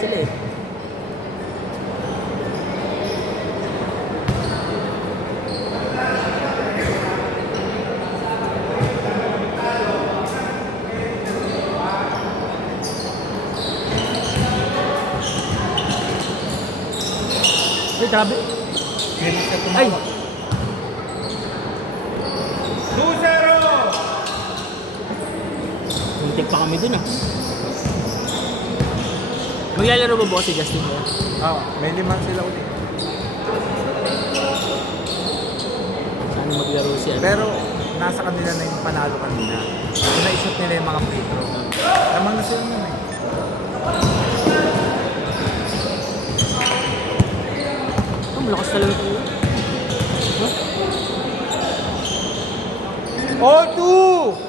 sila eh. Ay, grabe. Ay! 2-0! Muntik pa kami dun ah. Maglalaro ba bukas si Justin kaya? Oo, may 5 sila ulit. Saan maglaro siya? Pero nasa kanila na yung panalo kanina. Pinaisip nila yung mga free throw. Lamang na sila nun eh. Oh, malakas talaga ito. Huh? Oh, 2!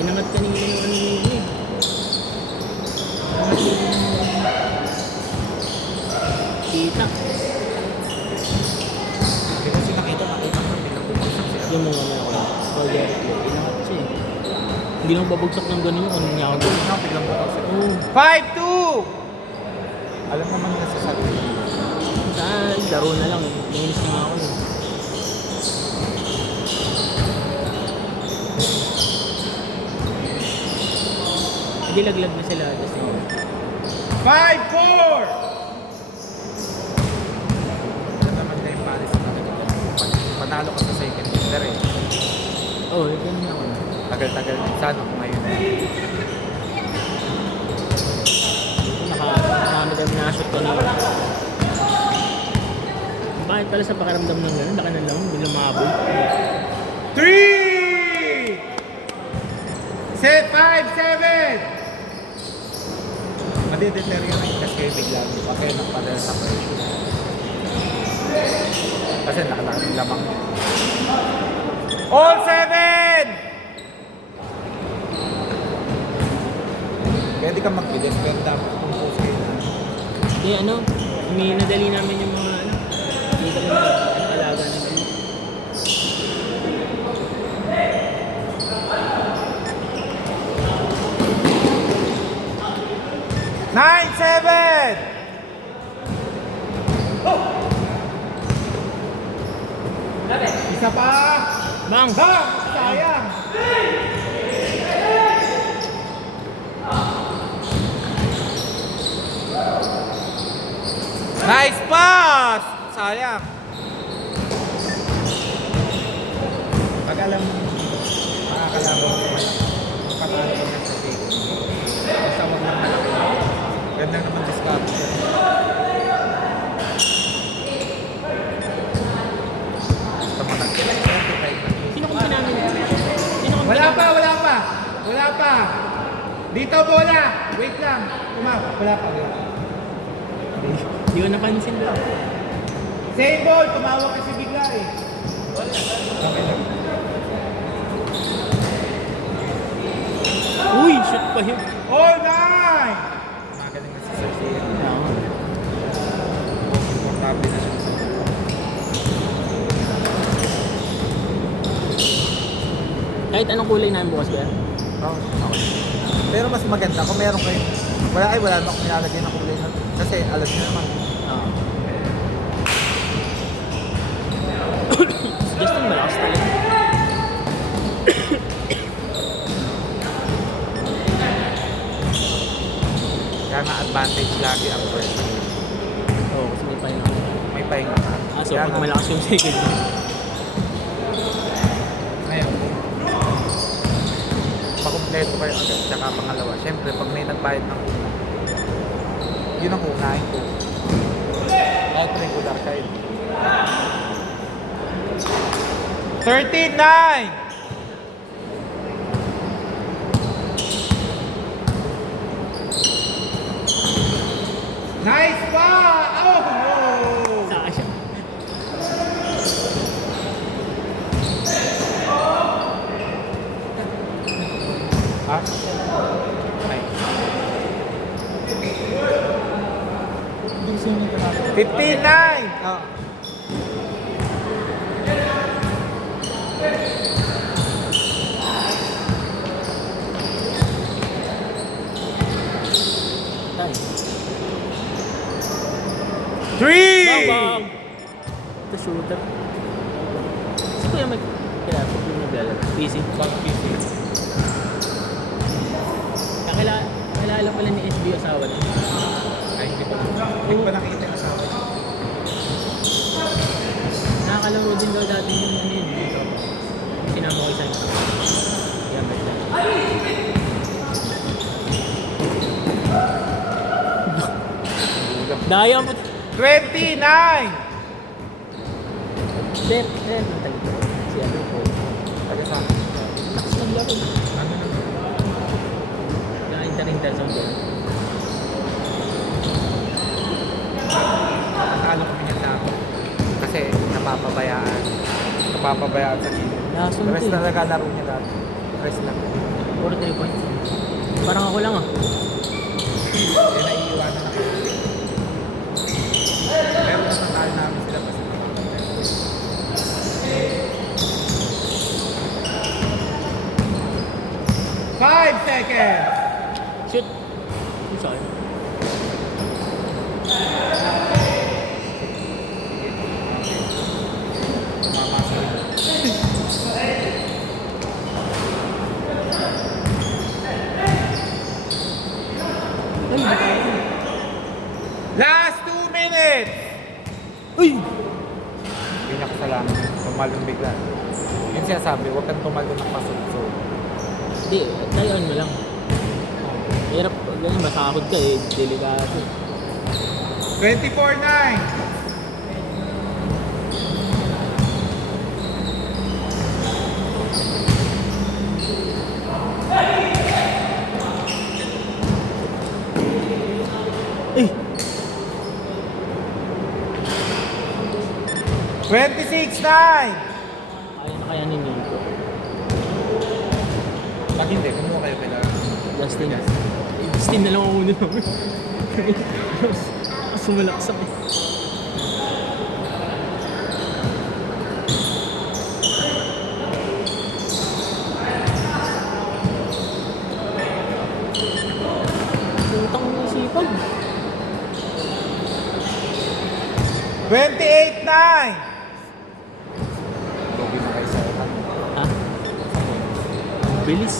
Inangat kanina yung ano yun eh. Inangat yung kita. Hindi kasi nakita ko bilang bumagsak sila. Yung mga mga ko. Inangat siya eh. Hindi lang babagsak ng ganun yung ano niya ako. Biglang bumagsak. Oo. 5-2! Alam naman nila sa sarili. Saan? Laro na lang eh. Nainis na nga ako eh. Hindi laglag na sila. 5-4! Alam naman na yung Paris na panalo ka sa second quarter eh. Oo, lagyan niya ako. Tagal-tagal din sana kung ngayon. Marami kami na-shoot kanina. Bakit pala sa pakiramdam ng gano'n? Laki na lang, hindi lumabog. 3! Set 5-7! Madideteriorate kasi bigla pa kayo ng padala sa pressure. Kasi nakalaki lamang. All 7! Pwede ka mag-bilis pero dapat kung post kayo na. Hindi, ano, minadali namin yung mga, ano, hindi kami alaga na kami. Nine, 7! Isa pa! Bang! Ha! Sayang! Nice pass! Sayang! Pag alam mo, makakalaban mo patalo ka na sa game. Basta huwag lang malaki. Ganda naman discount. Tama na. Sino kung namin? Wala pa! Wala pa! Dito bola! Wait lang! Wala pa. Hindi ko napansin ba? Same ball! Tumawag kasi bigla eh. Okay lang. Uy! Shoot pa yun! All nine! Magaling na si Sir Siya. Komportable na siya. Kahit anong kulay namin bukas ba? Oo, okay. Pero mas maganda kung meron kayo. Wala naman akong nilalagay na kulay na. Kasi alam niyo naman. Justin malakas talaga. Kaya nga advantage lagi ang first. Oo, kasi may pahinga. May pahinga ka. So Kaya pag nga- malakas yung second. Ngayon, pakumpleto kayo agad, tsaka pangalawa. Siyempre, pag may nagbayad ng una, yun ang unahin ko. Out regular kayo. 13-9! Nice pa! Oh! Saka siya. Ha? Ay. 15-9! Oh. computer. Si Kuya Mike, kaya po yung naglalaro. PC. Pag PC. Kakilala pala ni SB yung asawa niya. Ay, hindi ko pa nakita yung asawa niya. Nakakalaro din daw dati yung ano yun. Dito. Sinama ko isa niya. Kaya ba siya? Daya mo. 29! Sir, ang talit. Si ano po. Taga sa akin. Lakas ng laro. Ano naman? Na-inter-inter sa mga. Nakakalo kami niyan na ako. Kasi napapabayaan. Napapabayaan sa gilid. Lakas The rest ng talaga laro niya dati. Rest lang. 4 3 points. Parang ako lang ah. Kaya naiiwanan ako. Pero nasakal namin sila kasi napapabayaan. 5 seconds! Shoot! Yung sa'yo. Ay, hindi kaya. Last 2 minutes! Uy! Pinakasalamat. Tumalong bigla. Yun siya sabi, huwag kang tumalong ng pasok. Hindi, tayaan mo lang. Hirap, ganyan, masakot ka eh. Delikado. 24-9! Eh! 26-9! Kaya na kaya ni Nico. Pag hindi, kumuha kayo kailangan. Justin. Justin na lang ang una namin. Sumalaksak eh. Putang isipan. 28-9! Logi na kayo sa ikan. Ha? Ang bilis.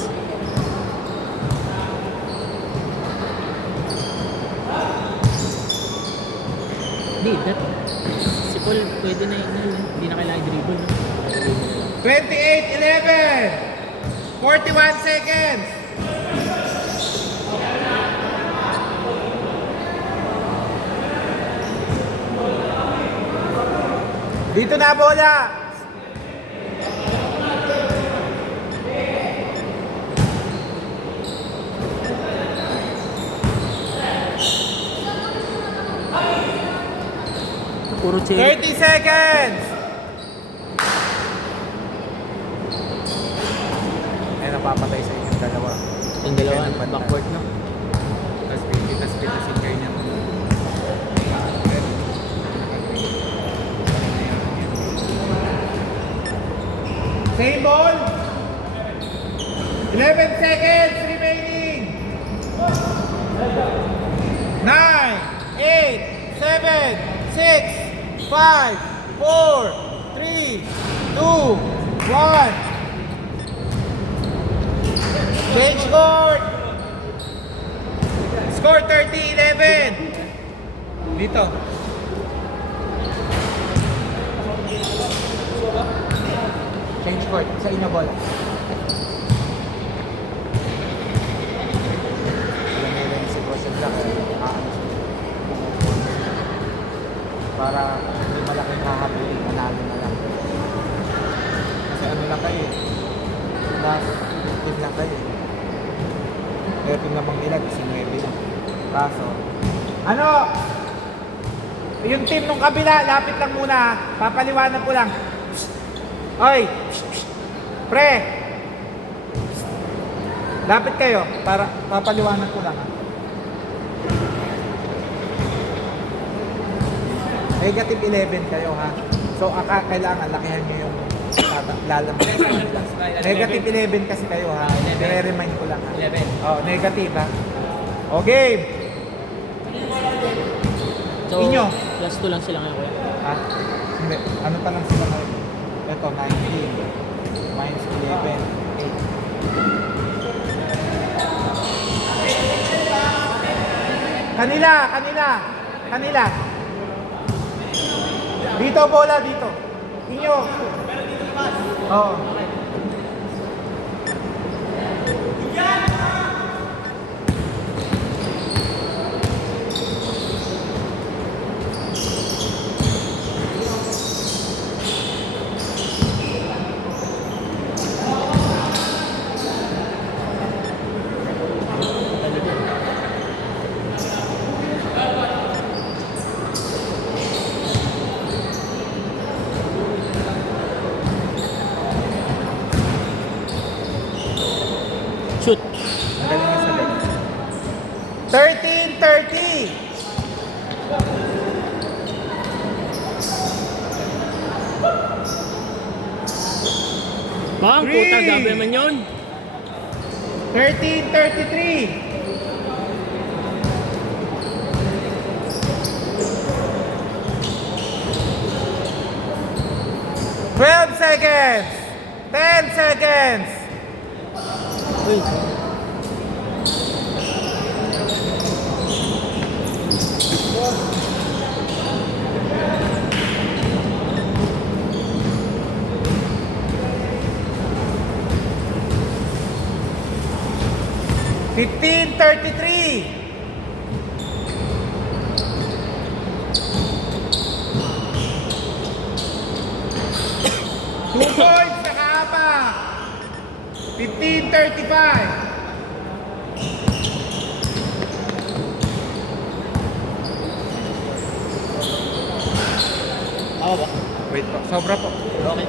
Hindi, si Paul pwede na yun. Hindi na kailangan i-dribble. No? 28-11! 41 seconds! Dito na bola! Puro cherry. 30 seconds! Ay, napapatay sa inyong dalawa. Yung dalawa, Kaya naman backward no? Tapos pinasin kayo niya. Same ball. 11 seconds remaining. 9, 8, 7, 6, 5, 4, 3, 2, 1. Change court. Score 30-11. Dito. Change court. Sa inyo bola. Alam mo yung sitwasyon lang. Para hindi malaking hahabili. Manalo na lang. Kasi ano lang kayo eh. Last 15 lang kayo eh. Kaya namang ilag, 19 lang. Kaso, ano? Yung team nung kabila, lapit lang muna. Papaliwanag ko lang. Oy! Pre! Lapit kayo para papaliwanag ko lang. Negative 11 kayo ha. So kailangan lakihan nyo yung lalaman sa kanila. Negative 11 kasi kayo ha. I-remind ko lang ha. 11. Oh, negative ha. O game! So, Inyo. plus 2 lang sila ngayon kuya. Ha? Hindi, ano pa lang sila ngayon? Ito, 19. Minus 11, 8. Kanila. Dito, bola, dito. Inyo. Oo. Shoot. Galing nga sa galing. 13-30. Bang, Three. puta, gabi naman yun. 13-33. 12 seconds. 10 seconds. Uy. Fifteen 33. Two points sa kaapak. 15-35. Ako ba? Wait po, sobra po. Okay.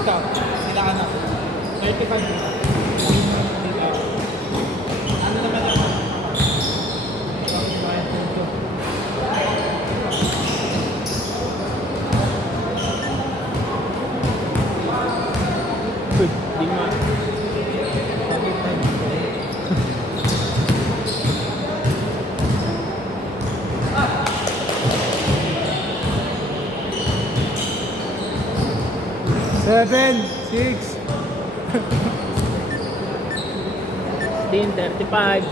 Ikaw, sila ka na. 35 na. Ano naman ako? Uy, di nga. Seven, 6. 16:35.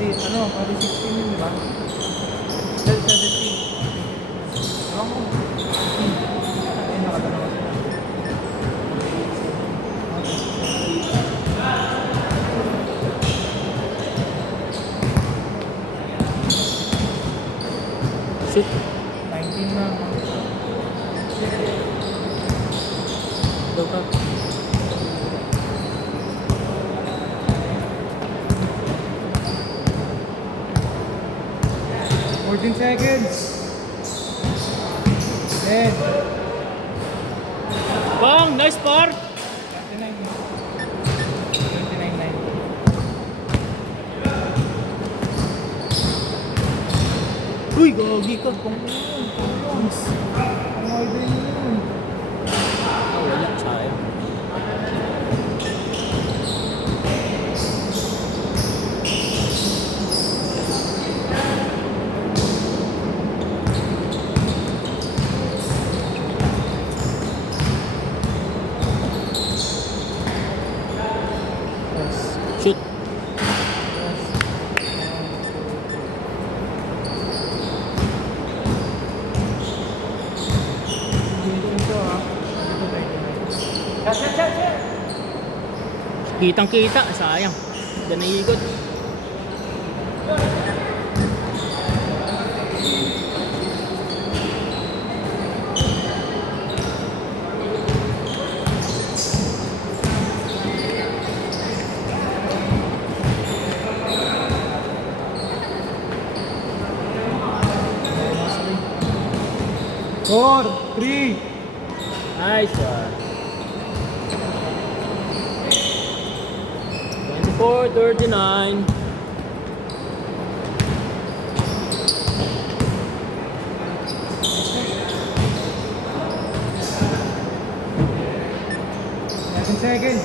17, ano? Pwede 16 yun, di ba? 17. Ewan ko. Ay, nakadalawa sila. Shoot. 19 na. Go ka. Fourteen seconds. 10. Bang, nice par. 29. 29. Uy, gagi ka. Ang idea yun. Ah, wala, sayang. Shoot. Kitang-kita, sayang. Diyan naiikot. Four, 3. Nice one. 24-39. seconds.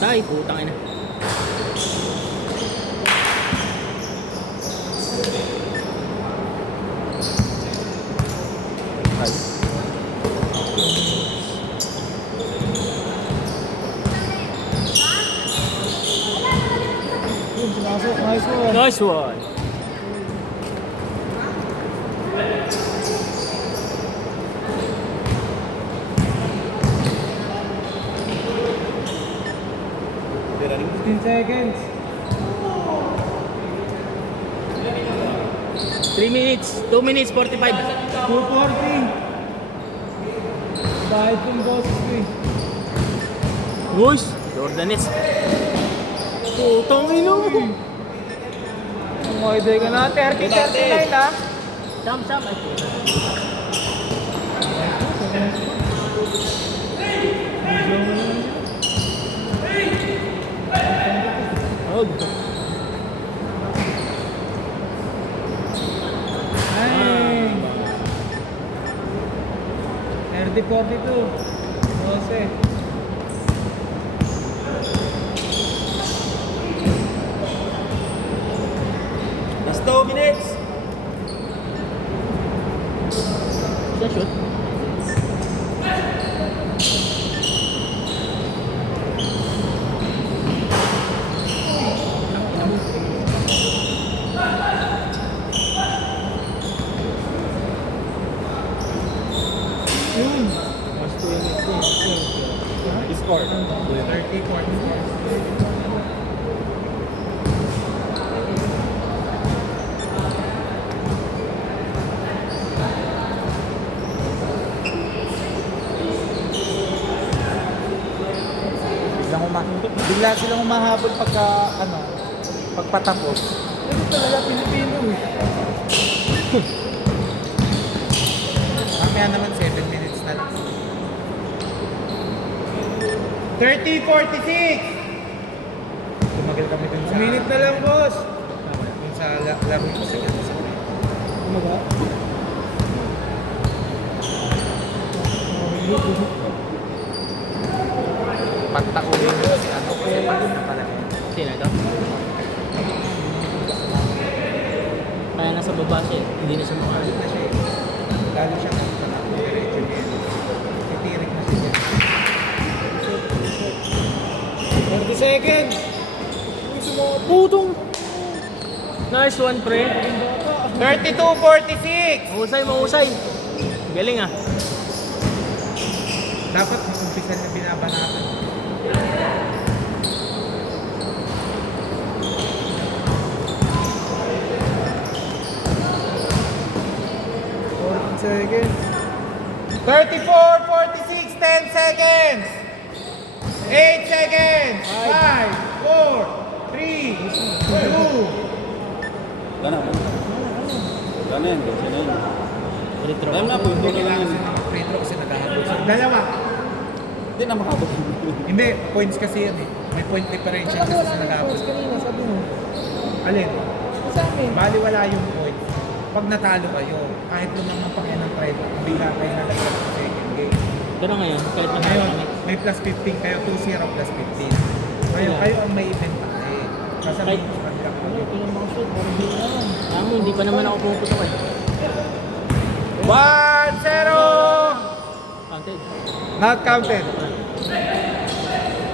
Patay, putang ina. Nice one. Nice one. Fifteen seconds. 3 minutes, 2 minutes 45. 240. Dahil yung boses ko eh. Guys, Jordanets. Putang ina mo. Umayday ka na. 30-39 ha. Sam, ay puta. Oh, Ay. 30-42. 12. Last 2 minutes. siya shoot. Mas 20. Score. 30-40. Bigla silang humahabol pagka pagpatapos. Ano talaga Pilipino eh. Mamaya naman 7 minutes na lang. 30-46! Tumagal kami dun sa... minute na lang, boss! Dun sa laro ko sa ganito. Ano ba? Pagtakulin mo si ano kasi pagod na pala. Sino ito? Kaya nasa baba siya, hindi na siya mukha. Pagod na siya eh. Lalo siya kung diretso niya. Titirik na siya. 40 seconds! Putong! Nice one, pre. 32-46! Mahusay. Galing ah. Dapat mag-umpisa na binabanatan. Seconds. 34-46, 10 seconds. 8 seconds. 5, 4, 3, 2. Gana mo. Gana yan, kasi na yun. Retro. Alam na po, hindi Kailangan kailangan. sa free throw kasi naghahabol siya. Dalawa. Hindi na makabot. Hindi, points kasi yan eh. May point differential kasi sa naghahabol. Kanina, sabi mo. Alin? Sa amin. Bali wala yung points. Pag natalo kayo, kahit lumang pa kayo ng pride, bigla kayo nalagyan sa second game. Pero ngayon, kahit na Ngayon, kami, may plus 15 kayo, 2-0 plus 15. Ngayon, kayo ang may event pa eh. Sasabihin ko sa kanila ko. Ano, ito yung mga shoot. Parang hindi na yan. mo, hindi pa naman ako pumuputok eh. 1-0! Counted. Not counted.